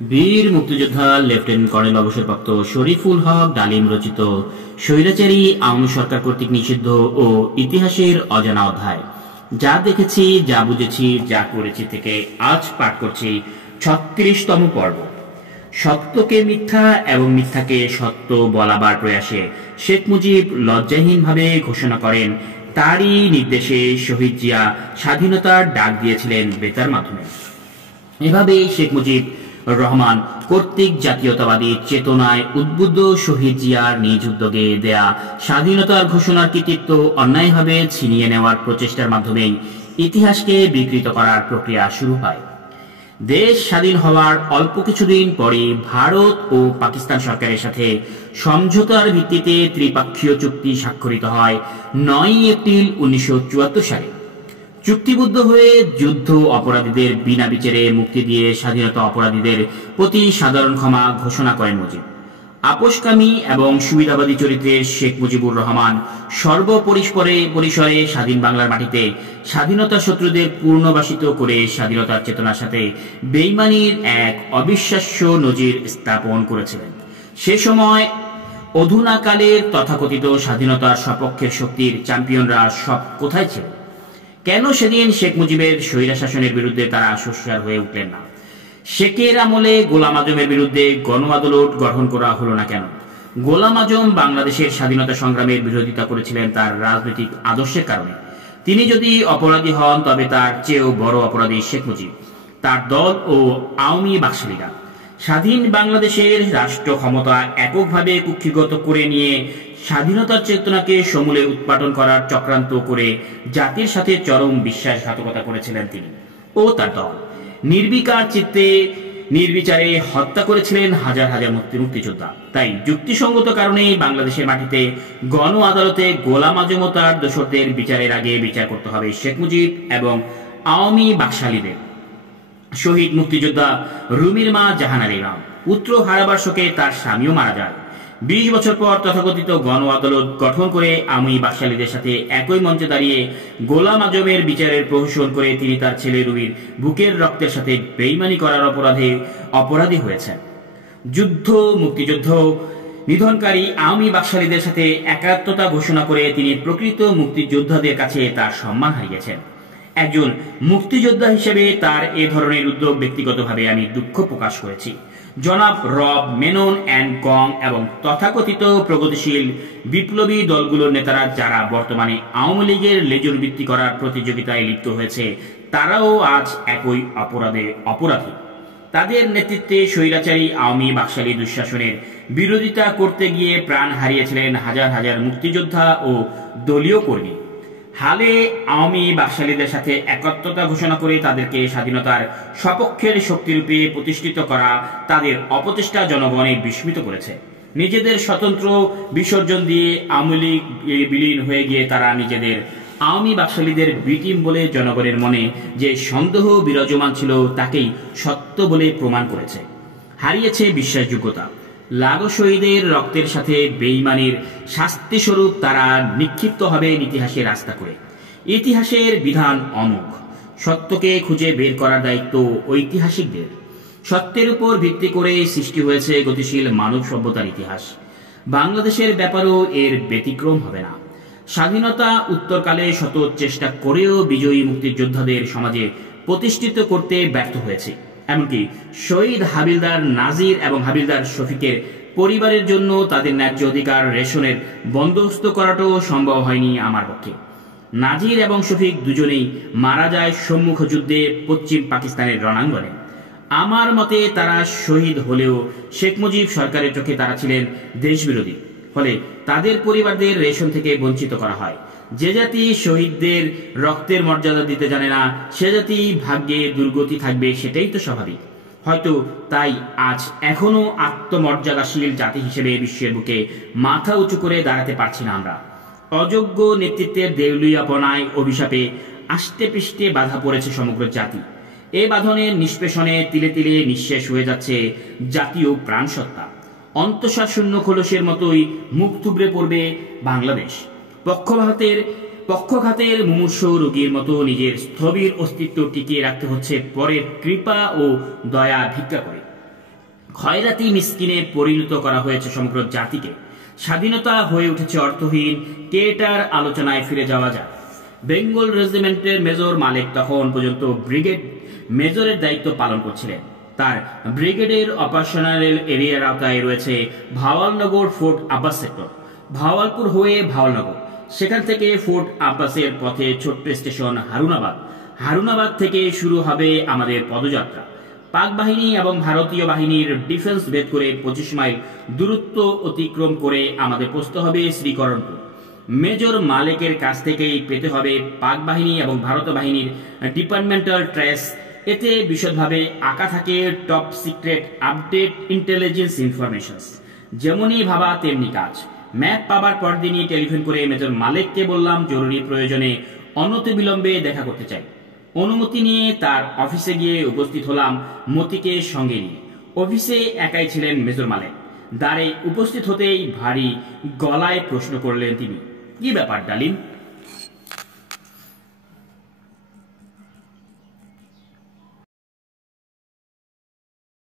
বীর মুক্তিযোদ্ধা lieutenant colonel অবসরপ্রাপ্ত শরীফুল হক ডালিম রচিত স্বৈরাচারী আওয়ামী সরকার কর্তৃক নিষিদ্ধ ও ইতিহাসের অজানা অধ্যায়, যা দেখেছি, যা বুঝেছি, যা করেছি থেকে আজ পাঠ করছি ৩৬তম পর্ব। সত্যকে মিথ্যা এবং মিথ্যাকে সত্য বলাবার প্রয়াসে শেখ মুজিব লজ্জাহীনভাবে ঘোষণা করেন তারই নির্দেশে শহীদ জিয়া স্বাধীনতার ডাক দিয়েছিলেন বেতার মাধ্যমে। এভাবেই শেখ মুজিব রহমান কর্তৃক জাতীয়তাবাদী চেতনায় উদ্বুদ্ধ শহীদ জিয়ার নিজ উদ্যোগে দেয়া স্বাধীনতার ঘোষণার কৃতিত্ব অন্যায়ভাবে ছিনিয়ে নেওয়ার প্রচেষ্টার মাধ্যমেই ইতিহাসকে বিকৃত করার প্রক্রিয়া শুরু হয়। দেশ স্বাধীন হওয়ার অল্প কিছুদিন পরে ভারত ও পাকিস্তান সরকারের সাথে সমঝোতার ভিত্তিতে ত্রিপক্ষীয় চুক্তি স্বাক্ষরিত হয় ৯ এপ্রিল ১৯৭৪ সালে। চুক্তিবদ্ধ হয়ে যুদ্ধ অপরাধীদের বিনা বিচারে মুক্তি দিয়ে স্বাধীনতা অপরাধীদের প্রতি সাধারণ ক্ষমা ঘোষণা করেন মুজিব। আপোষকামী এবং সুবিধাবাদী চরিত্রের শেখ মুজিবুর রহমান সর্বপরিসরে স্বাধীন বাংলার মাটিতে স্বাধীনতা শত্রুদের পুনর্বাসিত করে স্বাধীনতার চেতনার সাথে বেইমানির এক অবিশ্বাস্য নজির স্থাপন করেছিলেন। সে সময় অধুনাকালের তথাকথিত স্বাধীনতার সপক্ষের শক্তির চ্যাম্পিয়নরা সব কোথায় ছিল? কেন সেদিন শেখ মুজিবের স্বৈরা শাসনের বিরুদ্ধে তারা সোচ্চার হয়ে উঠলেন না? শেখের আমলে গোলাম আজমের বিরুদ্ধে গণ আদালত গঠন করা হলো না কেন? গোলাম আজম বাংলাদেশের স্বাধীনতা সংগ্রামের বিরোধিতা করেছিলেন তার রাজনৈতিক আদর্শের কারণে। তিনি যদি অপরাধী হন, তবে তার চেয়েও বড় অপরাধী শেখ মুজিব, তার দল ও আওয়ামী বাকশালীরা। স্বাধীন বাংলাদেশের রাষ্ট্র ক্ষমতা এককভাবে কুক্ষিগত করে নিয়ে স্বাধীনতার চেতনাকে সমূলে উৎপাদন করার চক্রান্ত করে জাতির সাথে চরম বিশ্বাসঘাতকতা করেছিলেন তিনি ও তার দল। নির্বিকার চিত্তে নির্বিচারে হত্যা করেছিলেন হাজার হাজার মুক্তিযোদ্ধা। তাই যুক্তিসঙ্গত কারণেই বাংলাদেশের মাটিতে গণ আদালতে গোলাম আজম ও তার দোসরদের বিচারের আগে বিচার করতে হবে শেখ মুজিব এবং আওয়ামী বাকশালীদের। শহীদ মুক্তিযোদ্ধা রুমির মা জাহানারা ইমাম পুত্র হারাবার শোকে তার স্বামীও মারা যায়। ২০ বছর পর তথাকথিত গণ আদালত গঠন করে আওয়ামী বাকশালীদের সাথে একই মঞ্চে দাঁড়িয়ে গোলাম আজমের বিচারের প্রহসন করে তিনি তার ছেলে রুমির বুকের রক্তের সাথে বেইমানি করার অপরাধী হয়েছেন। মুক্তিযুদ্ধ নিধনকারী আওয়ামী বাকশালীদের সাথে একাত্মতা ঘোষণা করে তিনি প্রকৃত মুক্তিযোদ্ধাদের কাছে তার সম্মান হারিয়েছেন। একজন মুক্তিযোদ্ধা হিসেবে তার এ ধরনের উদ্যোগ ব্যক্তিগতভাবে আমি দুঃখ প্রকাশ করেছি। জনাব রব মেনন অ্যান্ড কং এবং তথাকথিত প্রগতিশীল বিপ্লবী দলগুলোর নেতারা যারা বর্তমানে আওয়ামী লীগের লেজুর বৃত্তি করার প্রতিযোগিতায় লিপ্ত হয়েছে, তারাও আজ একই অপরাধী। তাদের নেতৃত্বে স্বৈরাচারী আওয়ামী বাকশালী দুঃশাসনের বিরোধিতা করতে গিয়ে প্রাণ হারিয়েছিলেন হাজার হাজার মুক্তিযোদ্ধা ও দলীয় কর্মী। হালে আওয়ামী বাকশালীদের সাথে একাত্মতা ঘোষণা করে তাদেরকে স্বাধীনতার সপক্ষের শক্তিরূপে প্রতিষ্ঠিত করা তাদের অপচেষ্টা জনগণে বিস্মিত করেছে। নিজেদের স্বতন্ত্র বিসর্জন দিয়ে আওয়ামী লীগ বিলীন হয়ে গিয়ে তারা নিজেদের আওয়ামী বাকশালীদের বি টিম বলে জনগণের মনে যে সন্দেহ বিরাজমান ছিল তাকেই সত্য বলে প্রমাণ করেছে। হারিয়েছে বিশ্বাসযোগ্যতা। লাখো শহীদের রক্তের সাথে বেইমানির শাস্তিস্বরূপ তারা নিক্ষিপ্ত হবে ইতিহাসের রাস্তা করে। ইতিহাসের বিধান অমোঘ। সত্যকে খুঁজে বের করার দায়িত্ব ঐতিহাসিকদের। সত্যের উপর ভিত্তি করে সৃষ্টি হয়েছে গতিশীল মানব সভ্যতার ইতিহাস। বাংলাদেশের ব্যাপারেও এর ব্যতিক্রম হবে না। স্বাধীনতা উত্তরকালে শত চেষ্টা করেও বিজয়ী মুক্তিযোদ্ধাদের সমাজে প্রতিষ্ঠিত করতে ব্যর্থ হয়েছে। এমনকি শহীদ হাবিলদার নাজির এবং হাবিলদার শফিকের পরিবারের জন্য তাদের ন্যায্য অধিকার রেশনের বন্দোবস্ত করাটাও সম্ভব হয়নি আমার পক্ষে। নাজির এবং শফিক দুজনেই মারা যায় সম্মুখ যুদ্ধে পশ্চিম পাকিস্তানের রণাঙ্গনে। আমার মতে তারা শহীদ হলেও শেখ মুজিব সরকারের চোখে তারা ছিলেন দেশবিরোধী। ফলে তাদের পরিবারদের রেশন থেকে বঞ্চিত করা হয়। যে জাতি শহীদদের রক্তের মর্যাদা দিতে জানে না, সে জাতি ভাগ্যে দুর্গতি থাকবে, সেটাই তো স্বাভাবিক। হয়তো তাই আজ এখনো আত্মমর্যাদাশীল জাতি হিসেবে বিশ্বের বুকে মাথা উঁচু করে দাঁড়াতে পারছি না আমরা। অযোগ্য নেতৃত্বের দেউলিয়াপনায় অভিশাপে আষ্টে পৃষ্ঠে বাধা পড়েছে সমগ্র জাতি। এ বাঁধনের নিষ্পেষণে তিলে তিলে নিঃশেষ হয়ে যাচ্ছে জাতীয় প্রাণসত্তা। অন্তঃসারশূন্য খোলসের মতোই মুখ থুবড়ে পড়বে বাংলাদেশ। পক্ষঘাতের মুমূর্ষ রোগীর মতো নিজের স্থবির অস্তিত্ব টিকিয়ে রাখতে হচ্ছে পরের কৃপা ও দয়া ভিক্ষা করে। খয়রাতি মিসকিনে পরিণত করা হয়েছে সমগ্র জাতিকে। স্বাধীনতা হয়ে উঠেছে অর্থহীন। কেটার আলোচনায় ফিরে যাওয়া যায়। বেঙ্গল রেজিমেন্টের মেজর মালেক তখন পর্যন্ত ব্রিগেড মেজরের দায়িত্ব পালন করছিলেন। তার ব্রিগেডের অপারেশনাল এরিয়ার আওতায় রয়েছে ভাওয়ালনগর ফোর্ট আব্বাস সেক্টর, ভাওয়ালপুর হয়ে ভাওয়ালনগর। সেখান থেকে ফোর্ট আব্বাসের পথে ছোট্ট স্টেশন হারুনাবাদ। হারুনাবাদ থেকে শুরু হবে আমাদের পদযাত্রা। পাক বাহিনী এবং ভারতীয় বাহিনীর ডিফেন্স ভেদ করে 25 মাইল দূরত্ব অতিক্রম করে আমাদের পৌঁছতে হবে শ্রীকরণপুর। মেজর মালেকের কাছ থেকেই পেতে হবে পাক বাহিনী এবং ভারত বাহিনীর ডিপার্টমেন্টাল ট্রেস। এতে বিশদভাবে আঁকা থাকে top secret update intelligence information. যেমনই ভাবা তেমনি কাজ। ম্যাপ পাবার পরদিনই টেলিফোন করে মেজর মালেককে বললাম জরুরি প্রয়োজনে অনতিবিলম্বে দেখা করতে চাই। অনুমতি নিয়ে তার অফিসে গিয়ে উপস্থিত হলাম মতিকে সঙ্গে নিয়ে। অফিসে একাই ছিলেন মেজর মালেক। দ্বারে উপস্থিত হতেই ভারী গলায় প্রশ্ন করলেন তিনি, কি ব্যাপার ডালিম?